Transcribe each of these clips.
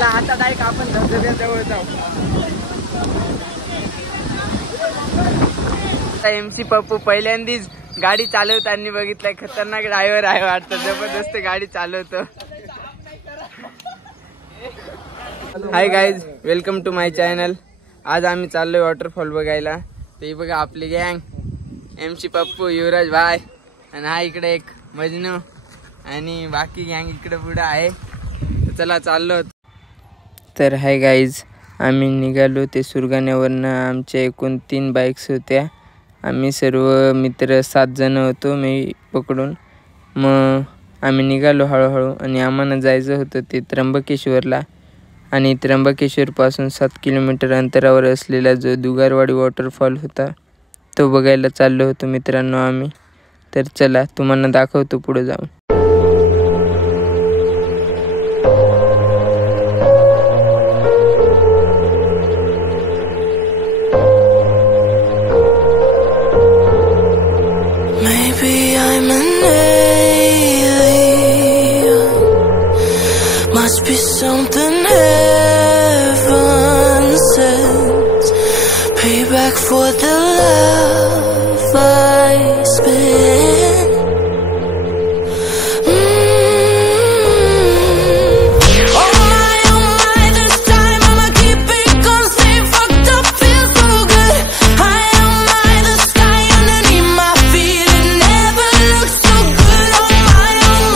चला आता डायरेक्ट आपण धबधब्याजवळ जाऊ. MC पप्पू पहिल्यांदाच गाडी चालवताना बघितलंय. खतरनाक ड्रायव्हर आहे वाटतं, जबरदस्त गाडी चालवतो. Hi guys, welcome to my channel. आज आम्ही चाललोय वॉटरफॉल बघायला. ते बघा आपली गँग, MC पप्पू, युवराज भाई, आणि हा इकडे एक मजनू आणि बाकी गँग इकडे पुढे आहे. चला चाललो. तर हाय गाईज, आम्ही निघालो ते सुरगाण्यावरनं. आमच्या एकूण 3 बाईक्स होत्या. आम्ही सर्व मित्र 7 जण होतो, मी पकडून. मग आम्ही निघालो हळूहळू आणि आम्हाला जायचं होतं ते त्र्यंबकेश्वरला. आणि त्र्यंबकेश्वरपासून 7 किलोमीटर अंतरावर असलेला जो दुगारवाडी वॉटरफॉल होता तो बघायला चाललो होतो मित्रांनो आम्ही. तर चला तुम्हाला दाखवतो पुढे जाऊन. Must be something heaven sends, payback for the love I spent. Oh my, this time I'ma keep it going. Stay fucked up, feel so good. High on my, the sky underneath my feet, it never looks so good. Oh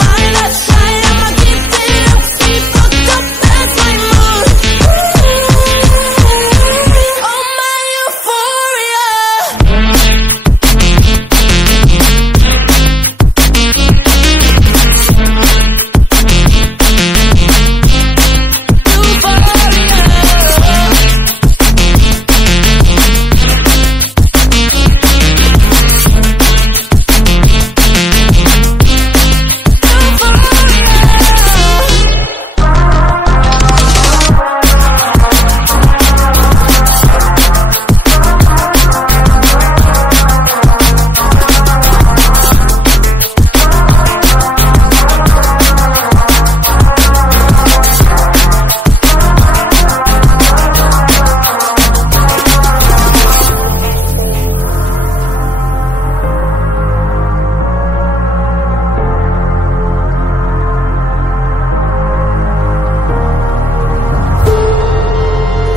my, let's try. I'ma keep it up, stay fucked up, that's my mood. Oh my euphoria.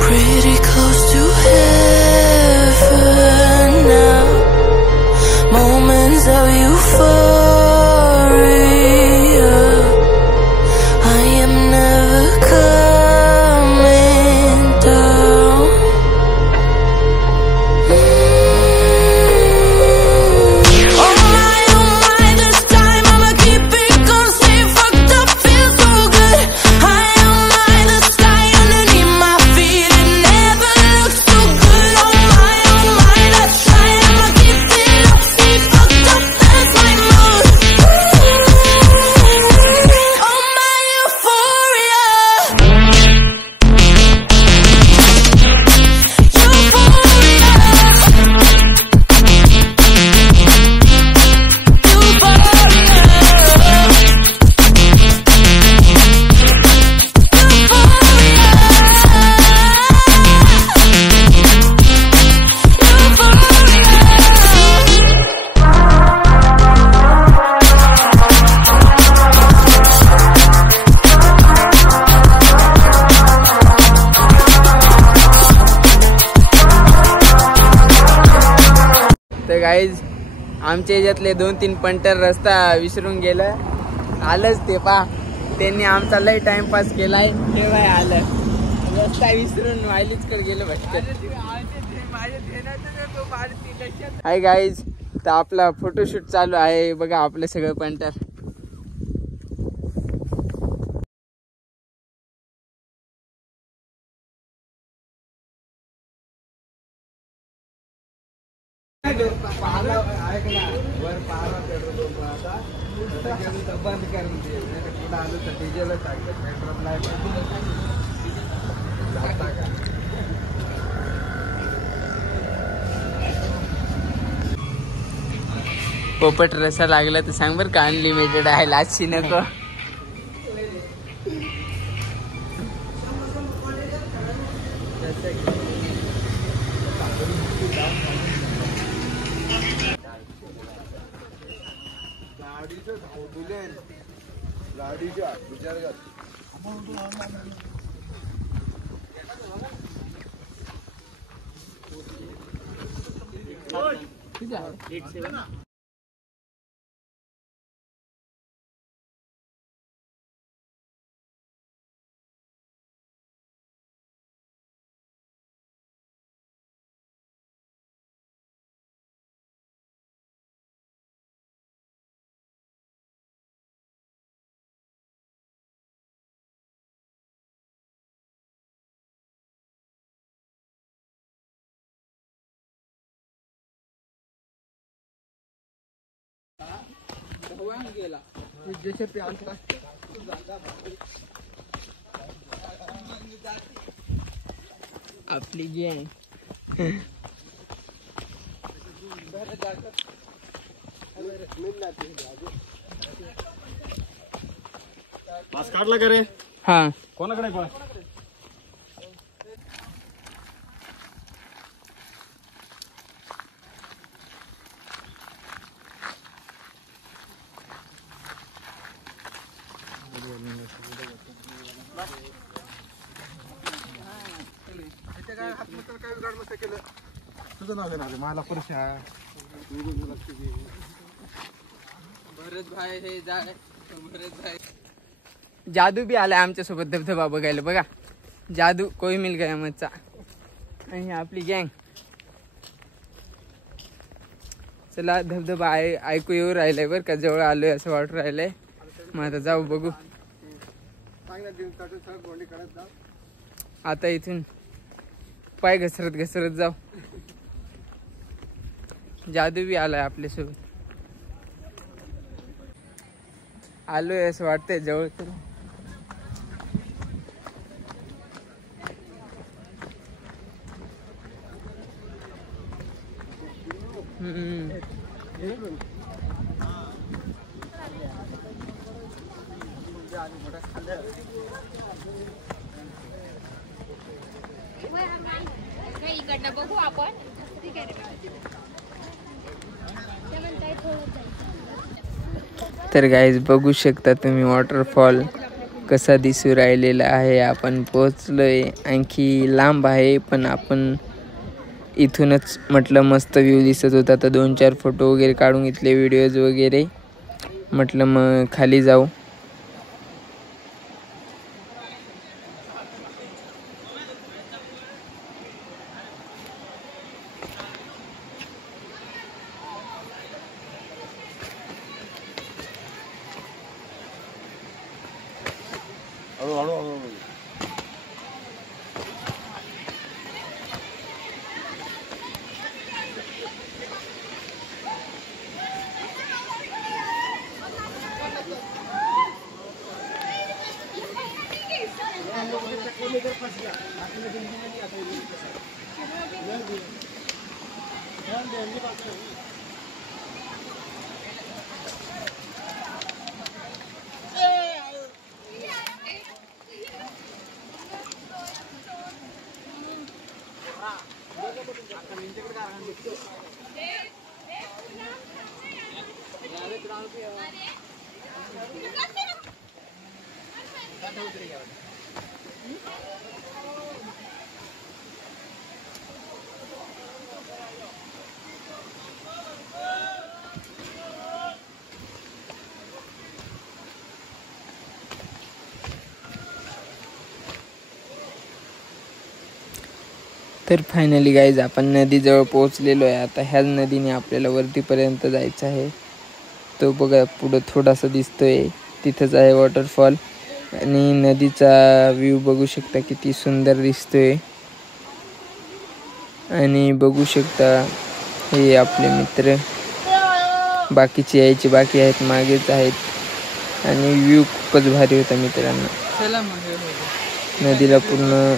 Pretty close to heaven now. Moments of euphoria. I am never coming down. Oh my, this time I'ma keep it going. Stay fucked up, feel so good. High on my, the sky underneath my feet, it never looks so good. Oh my, let's try. I'ma keep it up, stay fucked up, that's my mood. Oh my euphoria. तर guys, आमच्या ह्याच्यातले 2-3 punter रस्ता विसरून गेलं. आलंच ते पा, त्यांनी आमचा लय टाइमपास केलाय. तेव्हा आलं, रस्ता विसरून वायलीचकडे गेलं भटकत. हाय गाईज, तर आपला फोटोशूट चालू आहे. बघा आपलं सगळं पंटर. बंद करून दे, आलो तर डिझेल टाकलं पेट्रोल नाही. पोपट रसा लागला तर सांग बरं का, अनलिमिटेड आहे, लाचशी नको. आपली गँग पास काढला का रे? हा कोणाकडे पण तुझं नाव घेणार मला परत भरत भाई हे जाय भरत भाई. जादू बी आलाय आमच्या सोबत धबधबा बघायला बघा. जादू कोई मिल गया मच्छा. आणि आपली गँग. चला धबधबा ऐकू येऊ राहिलाय बरं का. जवळ आलोय असं वाटू राहिलंय. मग आता जाऊ बघू. आता इथून पाय घसरत घसरत जाऊ. जादू बी आलाय आपल्यासोबत. आलोय असं वाटतंय जवळ. इकडनं बघू आपण. तर गाईज बघू शकता तुम्ही वॉटरफॉल कसा दिसू राहिलेला आहे. आपण पोहोचलोय. आणखी लांब आहे पण आपण इथूनच म्हटलं मस्त व्ह्यू दिसत होता तर 2-4 फोटो वगैरे काढून घेतले. व्हिडिओज वगैरे म्हटलं मग खाली जाऊ. तर फायनली गाईज आपण नदीजवळ पोहोचलेलो आहे. आता ह्याच नदीने आपल्याला वरतीपर्यंत जायचं आहे. तो बघा पुढं थोडासा दिसतोय. तिथंच आहे वॉटरफॉल. आणि नदीचा व्ह्यू बघू शकता किती सुंदर दिसतोय. आणि बघू शकता हे आपले मित्र. बाकीचे यायचे बाकी आहेत, मागेच आहेत. आणि व्ह्यू खूपच भारी होता मित्रांनो. नदीला पूर्ण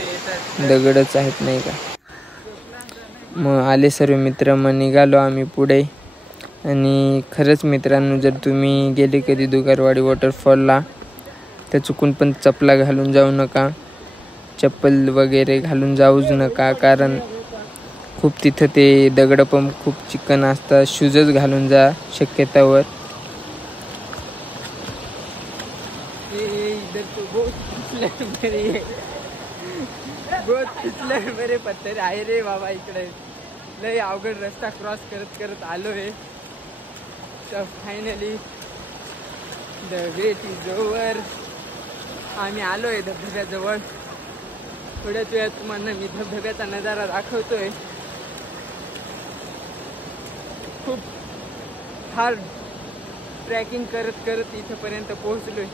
दगडच आहेत नाही का. मग आले सर्व मित्र. मग निघालो आम्ही पुढे. आणि खरंच मित्रांनो जर तुम्ही गेले कधी दुगारवाडी वॉटरफॉलला तर चुकून पण चपला घालून जाऊ नका. चप्पल वगैरे घालून जाऊच नका, कारण खूप तिथं ते दगड पण खूप चिकन असतात. शूजच घालून जा शक्यतावर. बरे पत्थर आहे रे बाबा इकडे. लय अवघड रस्ता क्रॉस करत करत आलोय. तर finally the wait is over. आम्ही आलोय धबधब्याजवळ. थोड्याच वेळात तुम्हाला मी धबधब्याचा नजारा दाखवतोय. खूप हार्ड ट्रॅकिंग करत करत इथपर्यंत पोहोचलोय.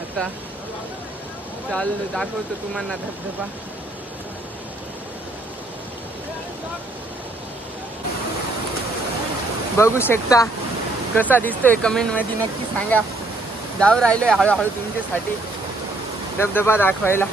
आता चाललो, दाखवतो तुम्हाला धबधबा. बघू शकता कसा दिसतोय, कमेंट मध्ये नक्की सांगा. जाऊ राहिलोय हळूहळू तुमच्यासाठी धबधबा दाखवायला.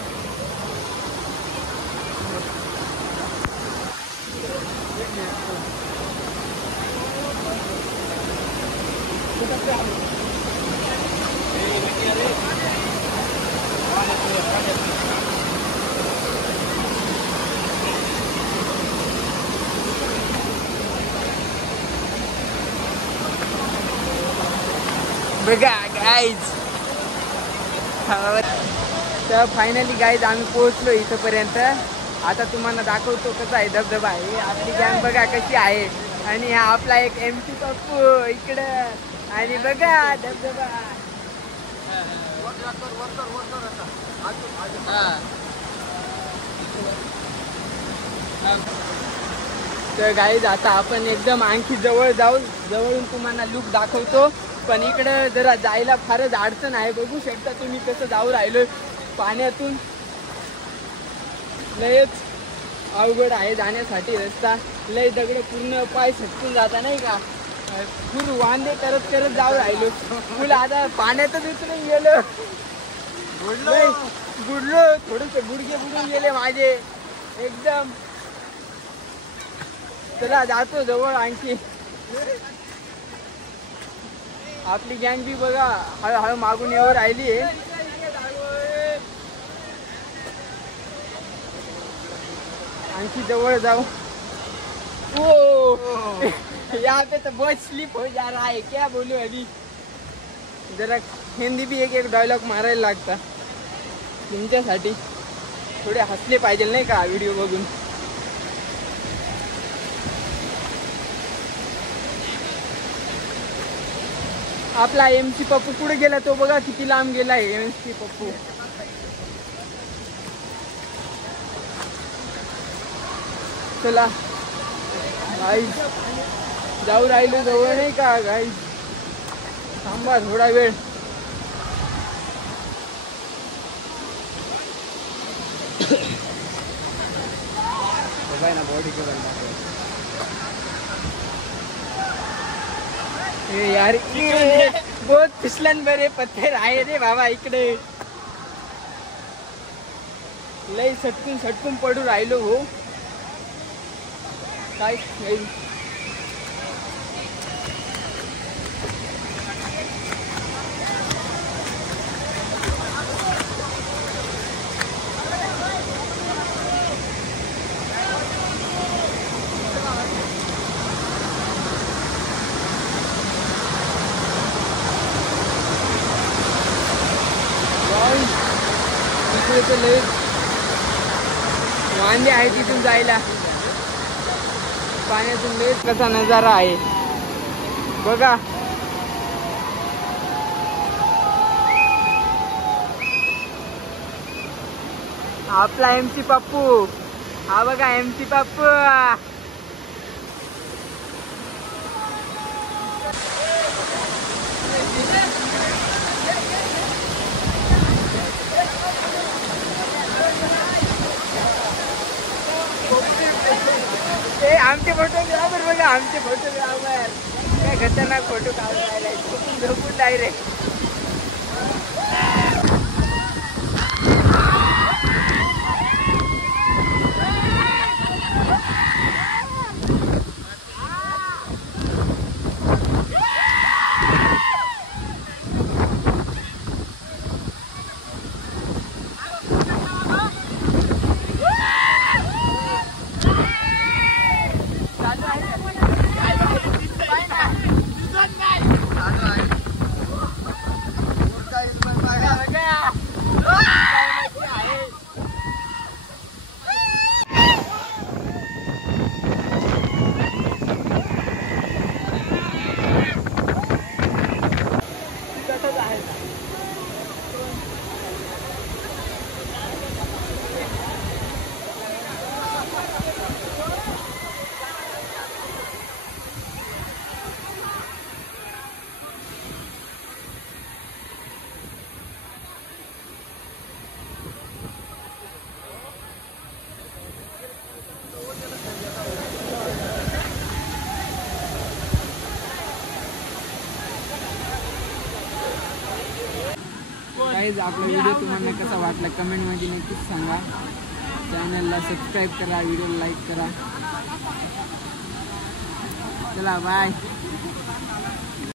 बघा गाईज, तर फायनली गाईज आम्ही पोहोचलो इथपर्यंत. आता तुम्हाला दाखवतो कसा आहे धबधबा. हे आपली गँग बघा कशी आहे. आणि हा आपला एक MC पप्पू इकडं. आणि बघा धबधबा. तर गाईज आता आपण एकदम आणखी जवळ जाऊ. जवळून तुम्हाला लुक दाखवतो. पण इकडं जरा जायला फारच अडचण आहे. बघू शकता तुम्ही कसं जाऊ राहिलोय पाण्यातून. लयच अवघड आहे जाण्यासाठी रस्ता. लय दगड पूर्ण पाय सटकून जाता नाही का. फुल वांदे करत करत जाऊ राहिलो. फुल आता पाण्यातच उतरून गेलो. बुडलो. थोडेसे गुडघे बुडून गेले माझे एकदम. चला जातो जवळ आणखी. आपली गँग बी बघा हळूहळू मागून येऊ राहिली आहे. आणखी जवळ जाऊ. ओ यहाँ पे तो बहुत स्लिप हो जा रहा है, क्या बोलू अभी. जरा हिंदी भी एक एक डायलॉग मारायला लागता तुमच्यासाठी. थोडे हसले पाहिजे नाही का व्हिडिओ बघून. आपला MC पप्पू पुढे गेला. तो बघा किती लांब गेलाय MC पप्पू. चला गाईज जाऊ राहिलो जवळ नाही का गाईज. थांबा थोडा वेळ. यार बहुत फिसलन बरे पत्थर आहे रे बाबा इकडे. लय सटकून सटकून पडू राहिलो हो. काय लय वांदे आहे तिथून जायला. पाण्यातून लय कसा नजारा आहे बघा. आपला MC पप्पू. हा बघा MC पप्पू. आमचे फोटोग्राफर बघा. आमचे फोटोग्राफर काय खतरनाक फोटो काढून राहिलाय. झोपून डायरेक्ट. गाईज आपला व्हिडिओ तुम्हाला कसा वाटला कमेंटमध्ये नक्कीच सांगा. चॅनलला सबस्क्राईब करा, व्हिडिओला लाईक करा. चला बाय.